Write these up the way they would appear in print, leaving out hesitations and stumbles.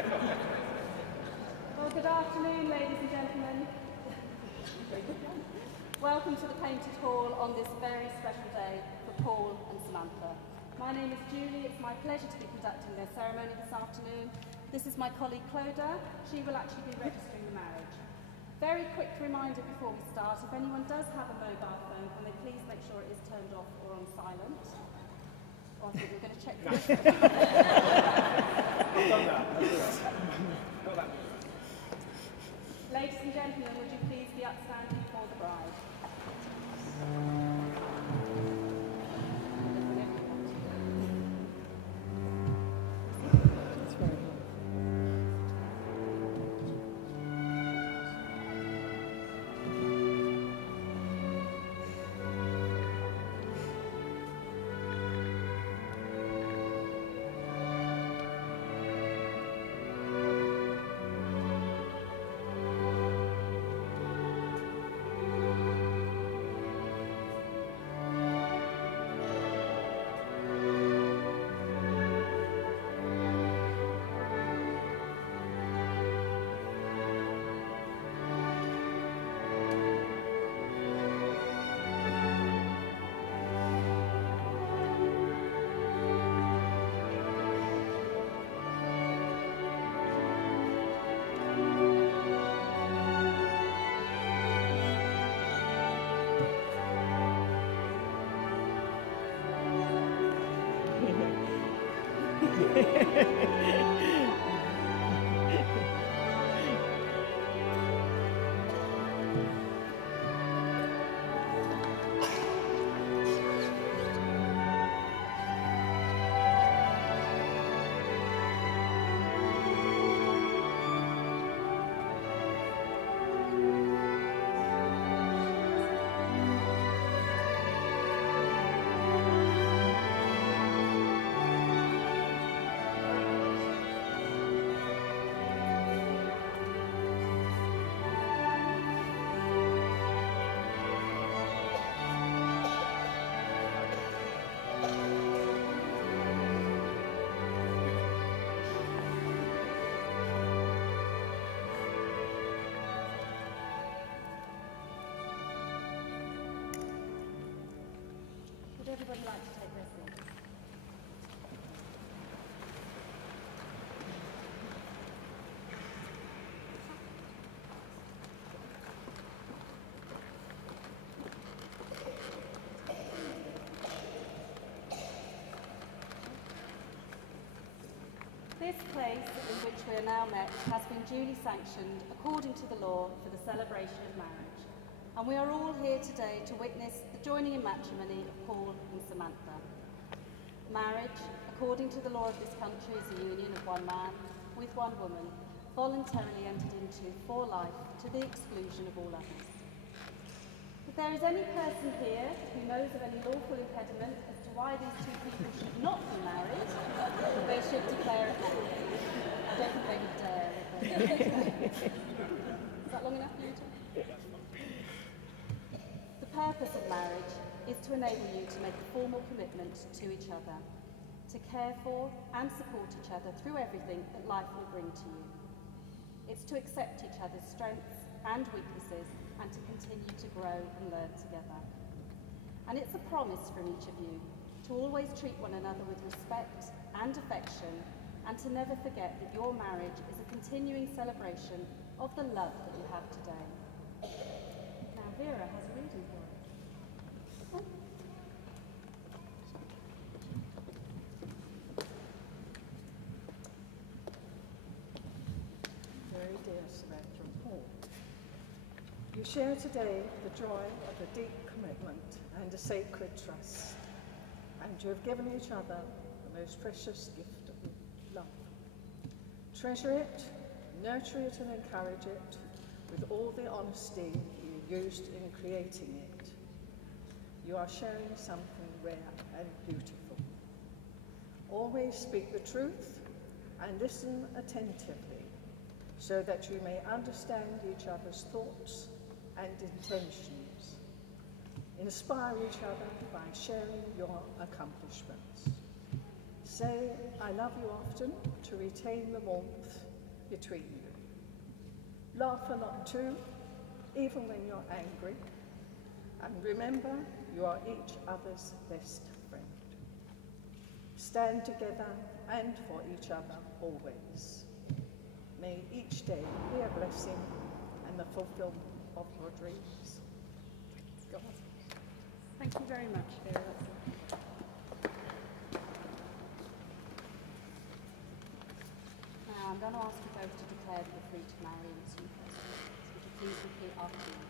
Well, good afternoon, ladies and gentlemen. Welcome to the Painted Hall on this very special day for Paul and Samantha. My name is Julie. It's my pleasure to be conducting their ceremony this afternoon. This is my colleague Clodagh. She will actually be registering the marriage. Very quick reminder before we start, if anyone does have a mobile phone, can they please make sure it is turned off or on silent? Or I think we're going to check this. I've done that. Not that. Ladies and gentlemen, would you please be upstanding for the bride? Everybody like to take their seats. This place in which we are now met has been duly sanctioned according to the law for the celebration of marriage. And we are all here today to witness the joining in matrimony of Paul and Samantha. Marriage, according to the law of this country, is a union of one man with one woman, voluntarily entered into for life to the exclusion of all others. If there is any person here who knows of any lawful impediment as to why these two people should not be married, they should declare it now. I don't think they would dare, would they? Is that long enough for you to? The purpose of marriage is to enable you to make a formal commitment to each other, to care for and support each other through everything that life will bring to you. It's to accept each other's strengths and weaknesses and to continue to grow and learn together. And it's a promise from each of you to always treat one another with respect and affection and to never forget that your marriage is a continuing celebration of the love that you have today. Now Vera has a reading for us. Very dear Samantha and Paul, you share today the joy of a deep commitment and a sacred trust, and you have given each other the most precious gift of love. Treasure it, nurture it and encourage it with all the honesty you used in creating it. You are sharing something rare and beautiful. Always speak the truth and listen attentively so that you may understand each other's thoughts and intentions. Inspire each other by sharing your accomplishments. Say, I love you often to retain the warmth between you. Laugh a lot too, even when you're angry. And remember, you are each other's best friend. Stand together and for each other always. May each day be a blessing and the fulfillment of your dreams. God. Thank you very much, very helpful. Now I'm going to ask you both to declare that you're free to marry as you first. Would you please repeat after me?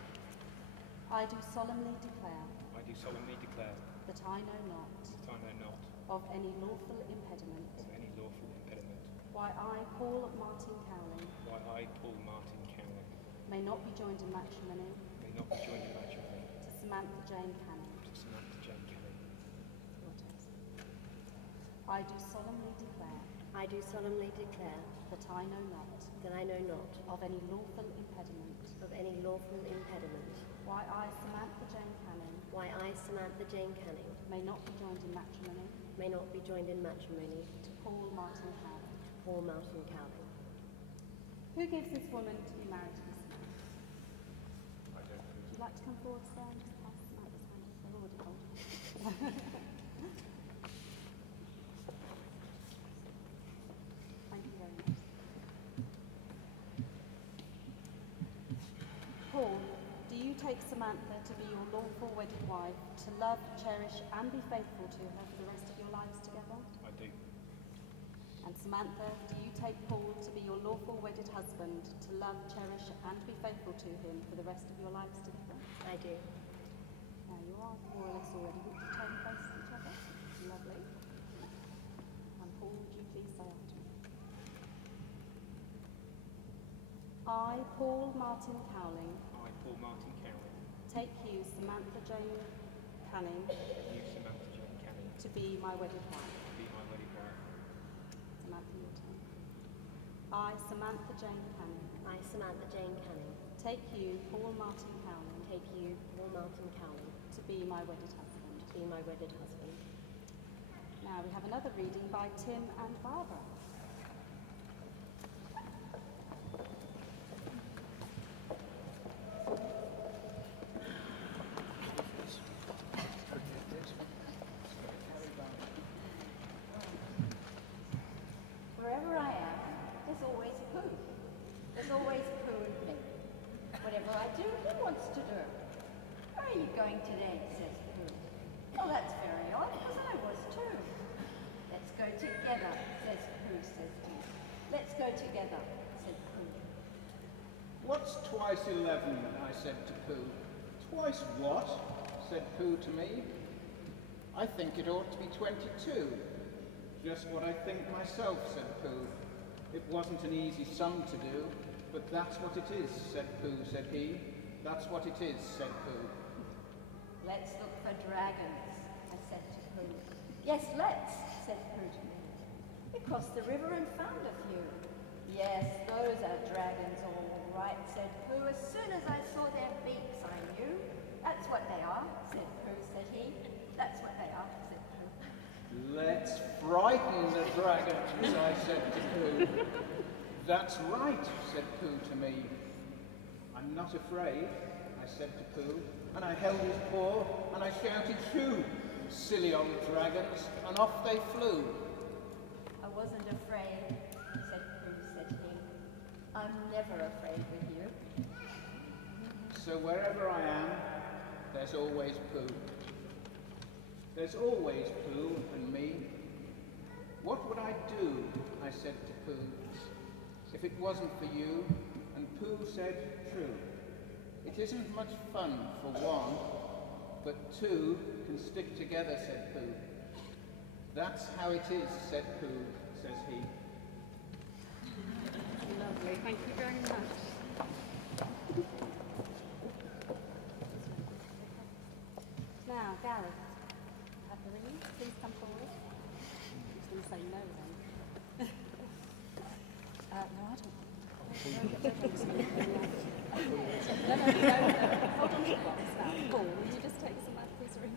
I do solemnly declare I do solemnly declare that I know not that I know not of any lawful impediment of any lawful impediment why I, Paul Martin Cowling, why I, Paul Martin Cowling, may not be joined in matrimony may not be joined in matrimony to Samantha Jane Canning. to Samantha Jane Kelly. Your text. I do solemnly declare I do solemnly declare that I know not that I know not of any lawful impediment of any lawful impediment why I, Samantha Jane Canning, why I, Samantha Jane Canning, may not be joined in matrimony may not be joined in matrimony to Paul Martin Cowling. to Paul Martin Cowling. Who gives this woman to be married to this man? I don't know. Would you like to come forward, sir, and just pass Samantha's hand? They've already told you. Thank you very much. Paul, do you take Samantha to be your lawful wedded wife, to love, cherish, and be faithful to her for the rest of your lives together? I do. And Samantha, do you take Paul to be your lawful wedded husband, to love, cherish, and be faithful to him for the rest of your lives together? I do. Now you are more or less already turn face to each other. Lovely. And Paul, would you please say after me? I, Paul Martin Cowling, I, Paul Martin Cowling, take you, Samantha Jane Canning, take you, Samantha Jane Canning, to be my wedded wife. to be my wedded wife. Samantha, your turn. I, Samantha Jane Canning, I, Samantha Jane Canning, take you, Paul Martin Cowling, take you, Paul Martin Cowling, to be my wedded husband. to be my wedded husband. Now we have another reading by Tim and Barbara. Wherever I am, there's always Pooh. There's always Pooh and me. Whatever I do, he wants to do. Where are you going today? Says Pooh. Oh, that's very odd, because I was too. Let's go together, says Pooh, says he. Let's go together, said Pooh. What's twice 11? I said to Pooh. Twice what? Said Pooh to me. I think it ought to be 22. Just what I think myself, said Pooh. It wasn't an easy sum to do, but that's what it is, said Pooh, said he. That's what it is, said Pooh. Let's look for dragons, I said to Pooh. Yes, let's, said Pooh to me. We crossed the river and found a few. Yes, those are dragons all right, said Pooh. As soon as I saw their beaks, I knew. That's what they are, said Pooh, said he. That's what they are, said Pooh. Let's frighten the dragons, I said to Pooh. That's right, said Pooh to me. I'm not afraid, I said to Pooh, and I held his paw, and I shouted, shoo, silly old dragons, and off they flew. I wasn't afraid, said Pooh, said he. I'm never afraid with you. So wherever I am, there's always Pooh. There's always Pooh and me. What would I do, I said to Pooh, if it wasn't for you? And Pooh said, true. It isn't much fun for one, but two can stick together, said Pooh. That's how it is, said Pooh, says he. Lovely, thank you very much. Now, Gareth, have the ring. Please come forward. I'm just going to say no then. No, I don't. No. Hold on to the box now. Paul, will you just take Samantha's ring?